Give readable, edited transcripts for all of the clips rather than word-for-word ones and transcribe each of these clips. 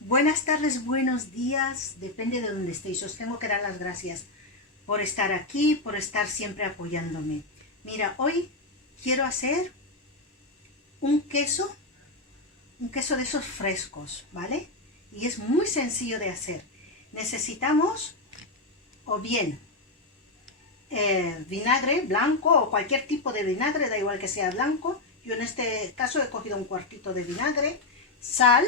Buenas tardes, buenos días, depende de donde estéis. Os tengo que dar las gracias por estar aquí, por estar siempre apoyándome. Mira, hoy quiero hacer un queso de esos frescos, ¿vale? Y es muy sencillo de hacer. Necesitamos o bien vinagre blanco o cualquier tipo de vinagre, da igual que sea blanco. Yo en este caso he cogido un cuartito de vinagre, sal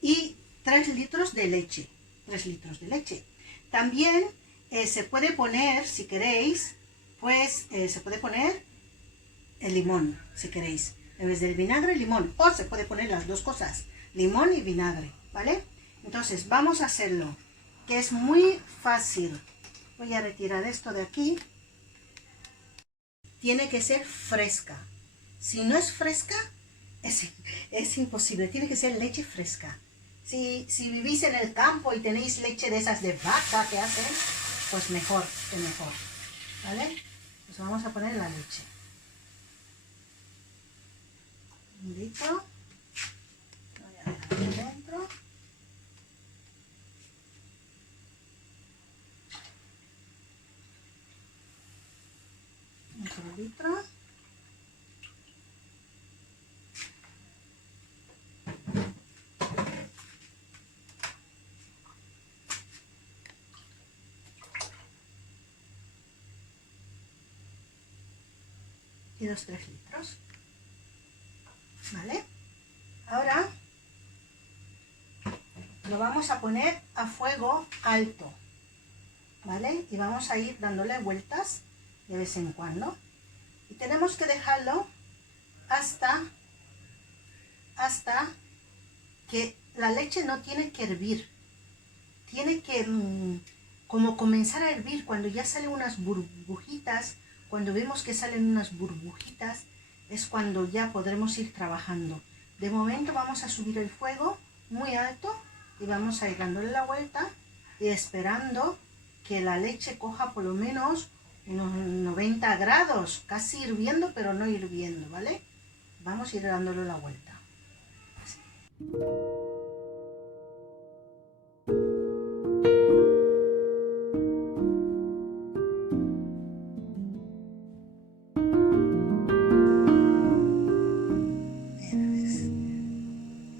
y 3 litros de leche. 3 litros de leche. También se puede poner, si queréis, pues se puede poner el limón, si queréis. En vez del vinagre, limón. O se puede poner las dos cosas, limón y vinagre, ¿vale? Entonces vamos a hacerlo, que es muy fácil. Voy a retirar esto de aquí. Tiene que ser fresca. Si no es fresca, es imposible. Tiene que ser leche fresca. Si vivís en el campo y tenéis leche de esas de vaca que hacen, pues mejor que mejor. ¿Vale? Pues vamos a poner la leche. Un litro. Voy a dejar aquí dentro. Otro litro. Y 3 litros. ¿Vale? Ahora lo vamos a poner a fuego alto, ¿vale? Y vamos a ir dándole vueltas de vez en cuando. Y tenemos que dejarlo hasta que la leche no tiene que hervir. Tiene que como comenzar a hervir cuando ya salen unas burbujitas. Cuando vemos que salen unas burbujitas es cuando ya podremos ir trabajando. De momento vamos a subir el fuego muy alto y vamos a ir dándole la vuelta y esperando que la leche coja por lo menos unos 90 grados, casi hirviendo pero no hirviendo, ¿vale? Vamos a ir dándole la vuelta. Así.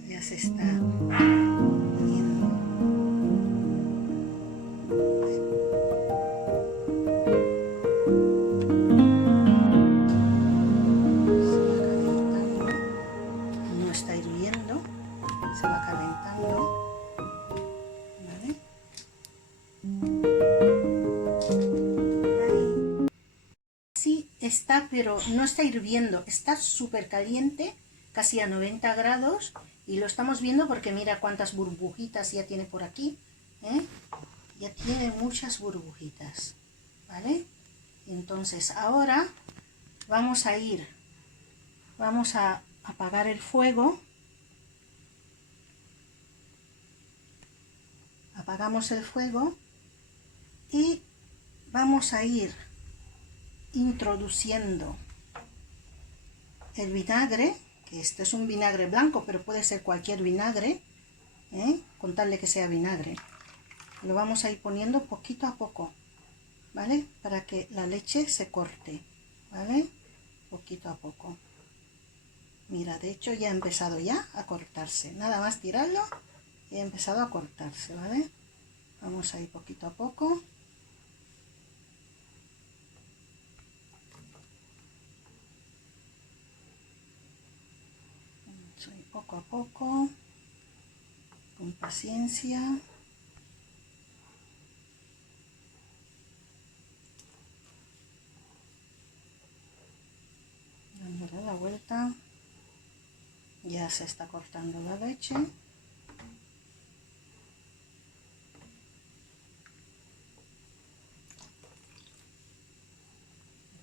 Ya se está poniendo. Se va calentando. No está hirviendo. Se va calentando. ¿Vale? Ahí. Sí está, pero no está hirviendo. Está súper caliente, casi a 90 grados. Y lo estamos viendo porque mira cuántas burbujitas ya tiene por aquí. Ya tiene muchas burbujitas. ¿Vale? Entonces ahora vamos a apagar el fuego. Apagamos el fuego y vamos a ir introduciendo el vinagre, que este es un vinagre blanco, pero puede ser cualquier vinagre, con tal de que sea vinagre. Lo vamos a ir poniendo poquito a poco, ¿vale? Para que la leche se corte, ¿vale? Poquito a poco. Mira, de hecho ya ha empezado ya a cortarse. Nada más tirarlo y ha empezado a cortarse, ¿vale? Vamos a ir poquito a poco. Vamos a ir poco a poco, con paciencia. Dándole la vuelta. Ya se está cortando la leche. Vamos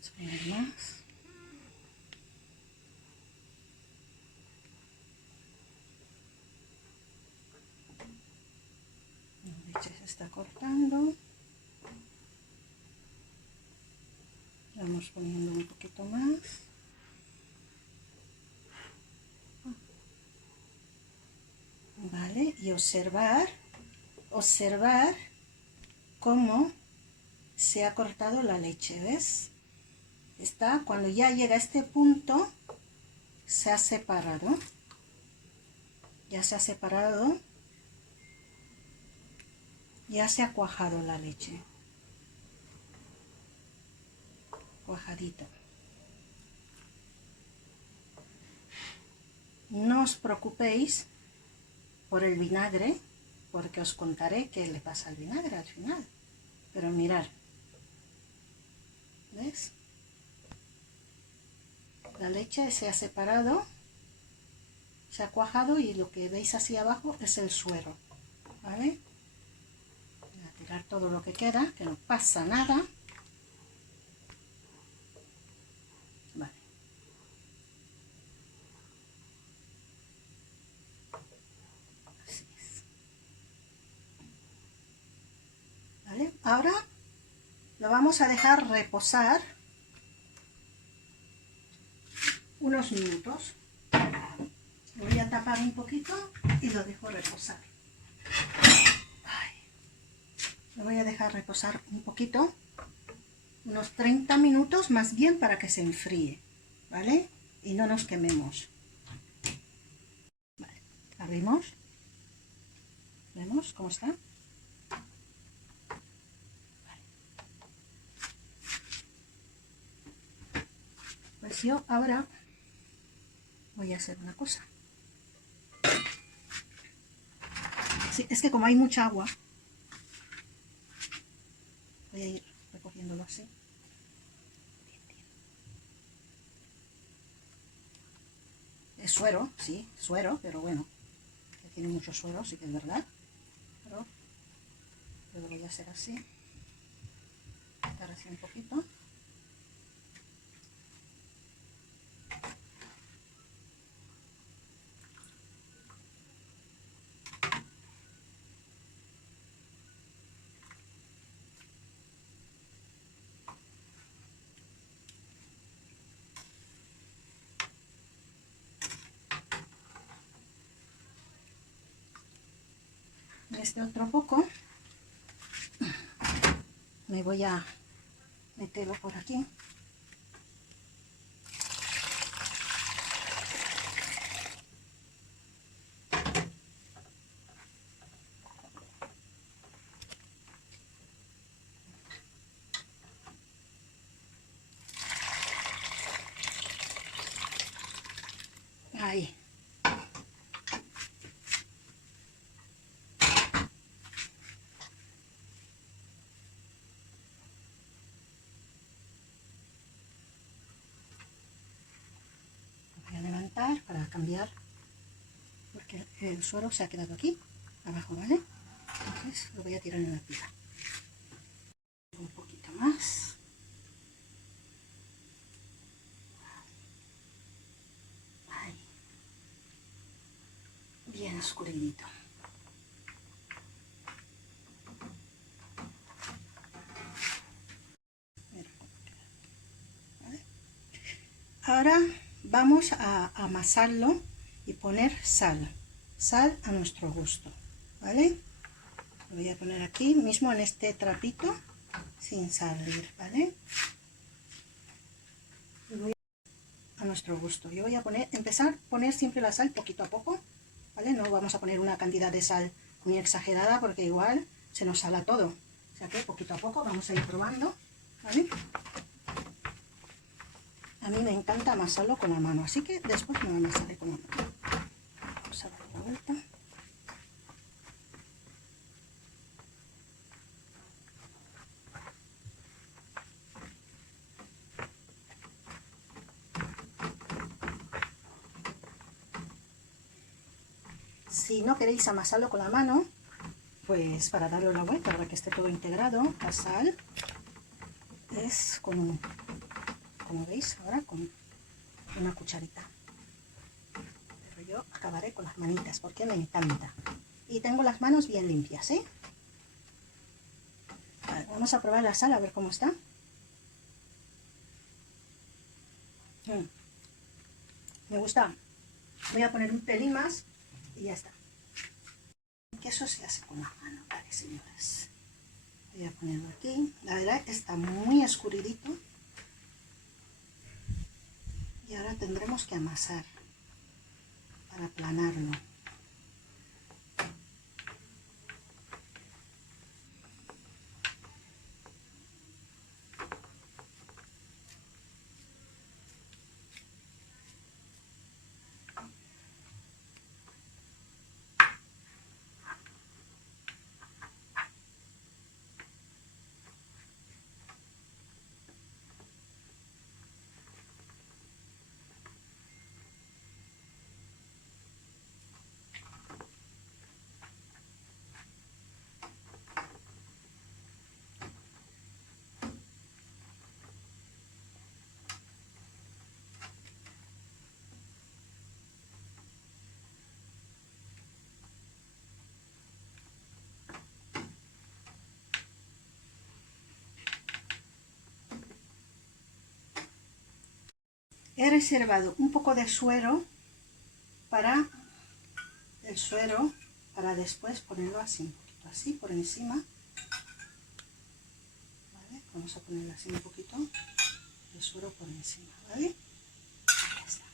a poner más. La leche se está cortando. Vamos poniendo un poquito más. ¿vale? Y observar cómo se ha cortado la leche, ¿ves? Está, cuando ya llega a este punto, se ha separado. Ya se ha separado. Ya se ha cuajado la leche. Cuajadito. No os preocupéis por el vinagre, porque os contaré qué le pasa al vinagre al final. Pero mirad, ¿ves? La leche se ha separado, se ha cuajado y lo que veis así abajo es el suero, ¿vale? Voy a tirar todo lo que queda, que no pasa nada. Vale. Así es. ¿Vale? Ahora lo vamos a dejar reposar unos minutos. Lo voy a tapar un poquito y lo dejo reposar. Ay. Lo voy a dejar reposar un poquito, unos 30 minutos más bien, para que se enfríe, ¿vale? Y no nos quememos. Vale. Abrimos. ¿Vemos cómo está? Vale. Pues yo ahora voy a hacer una cosa. Sí, es que como hay mucha agua, voy a ir recogiéndolo así. Es suero, sí, suero, pero bueno, que tiene mucho suero, sí que es verdad. Pero lo voy a hacer así. Quitar así un poquito. Este otro poco me voy a meterlo por aquí. Ahí. Voy a levantar para cambiar, porque el suero se ha quedado aquí abajo, ¿vale? Entonces lo voy a tirar en la pila. Un poquito más. Ahí. Bien oscuridito. ¿Vale? Ahora vamos a amasarlo y poner sal. Sal a nuestro gusto, ¿vale? Lo voy a poner aquí mismo en este trapito sin salir, ¿vale? A nuestro gusto. Yo voy a empezar a poner siempre la sal poquito a poco, ¿vale? No vamos a poner una cantidad de sal muy exagerada porque igual se nos sala todo. O sea que poquito a poco vamos a ir probando, ¿vale? A mí me encanta amasarlo con la mano, así que después me lo amasaré con la mano. Vamos a dar la vuelta. Si no queréis amasarlo con la mano, pues para darle la vuelta, para que esté todo integrado, la sal es como veis ahora, con una cucharita. Pero yo acabaré con las manitas porque me encanta. Y tengo las manos bien limpias, ¿eh? Vale, vamos a probar la sal a ver cómo está. Me gusta. Voy a poner un pelín más y ya está. El queso se hace con la mano, ¿vale, señores? Voy a ponerlo aquí. La verdad que está muy escurridito. Y ahora tendremos que amasar para aplanarlo. He reservado un poco de suero para después ponerlo así, un poquito así por encima. ¿Vale? Vamos a ponerlo así un poquito de suero por encima, ¿vale? Ya está.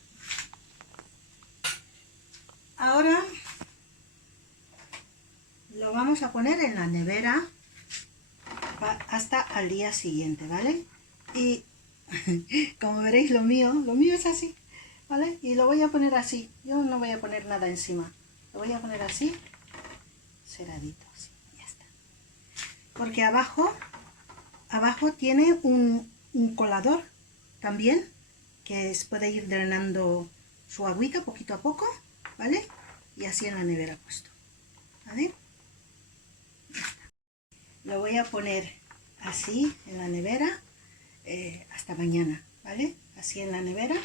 Ahora lo vamos a poner en la nevera hasta al día siguiente, ¿vale? Y como veréis lo mío es así, ¿vale? Y lo voy a poner así, yo no voy a poner nada encima, lo voy a poner así, ceradito, así, ya está. Porque abajo tiene un colador también, que puede ir drenando su agüita poquito a poco, ¿vale? Y así en la nevera puesto, ¿vale? Lo voy a poner así en la nevera hasta mañana, ¿vale? Así en la nevera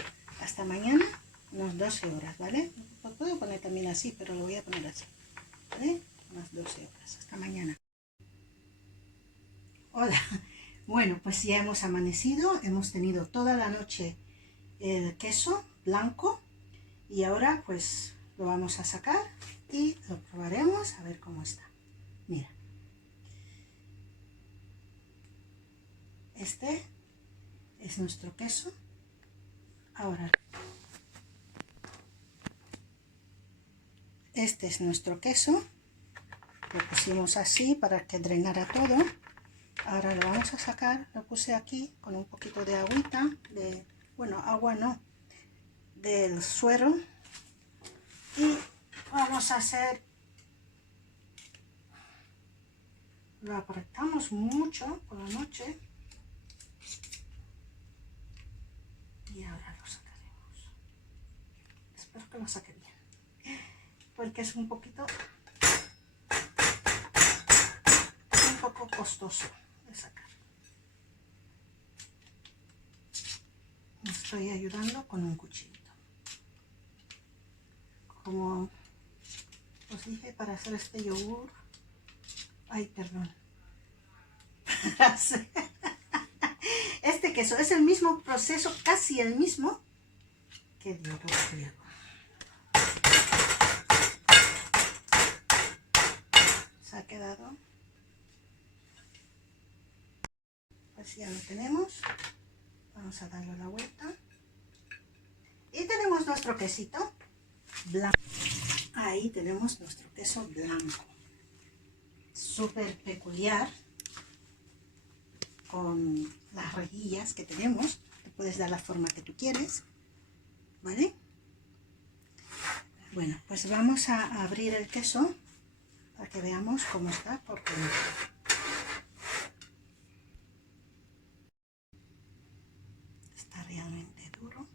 hasta mañana, unas 12 horas, ¿vale? Lo puedo poner también así, pero lo voy a poner así, ¿vale? Unas 12 horas, hasta mañana. Hola, bueno, pues ya hemos amanecido, hemos tenido toda la noche el queso blanco y ahora pues lo vamos a sacar y lo probaremos a ver cómo está. Mira, este es nuestro queso. Ahora, este es nuestro queso. Lo pusimos así para que drenara todo. Ahora lo vamos a sacar. Lo puse aquí con un poquito de agüita, bueno, agua no, del suero. Y vamos a hacer, lo apretamos mucho por la noche. Y ahora lo sacaremos. Espero que lo saque bien, porque es un poco costoso de sacar. Me estoy ayudando con un cuchillito. Como os dije, para hacer este yogur, ay, perdón, este queso es el mismo proceso, casi el mismo que el yogur griego. Se ha quedado, pues ya lo tenemos. Vamos a darle la vuelta y tenemos nuestro quesito blanco. Ahí tenemos nuestro queso blanco, súper peculiar, con las rejillas que tenemos. Te puedes dar la forma que tú quieres, ¿vale? Bueno, pues vamos a abrir el queso para que veamos cómo está por dentro. Está realmente duro.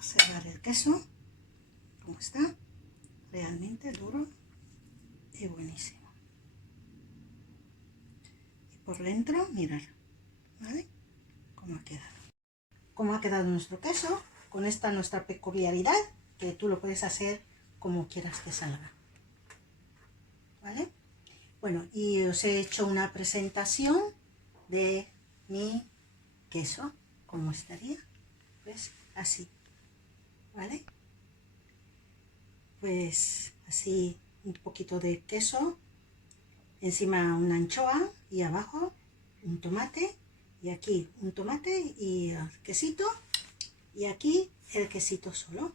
Cerrar el queso, como está, realmente duro y buenísimo. Y por dentro, mirad, ¿vale? Cómo ha quedado. Cómo ha quedado nuestro queso, con esta nuestra peculiaridad, que tú lo puedes hacer como quieras que salga, ¿vale? Bueno, y os he hecho una presentación de mi queso, como estaría, pues así, ¿vale? Pues así, un poquito de queso, encima una anchoa y abajo un tomate, y aquí un tomate y quesito, y aquí el quesito solo.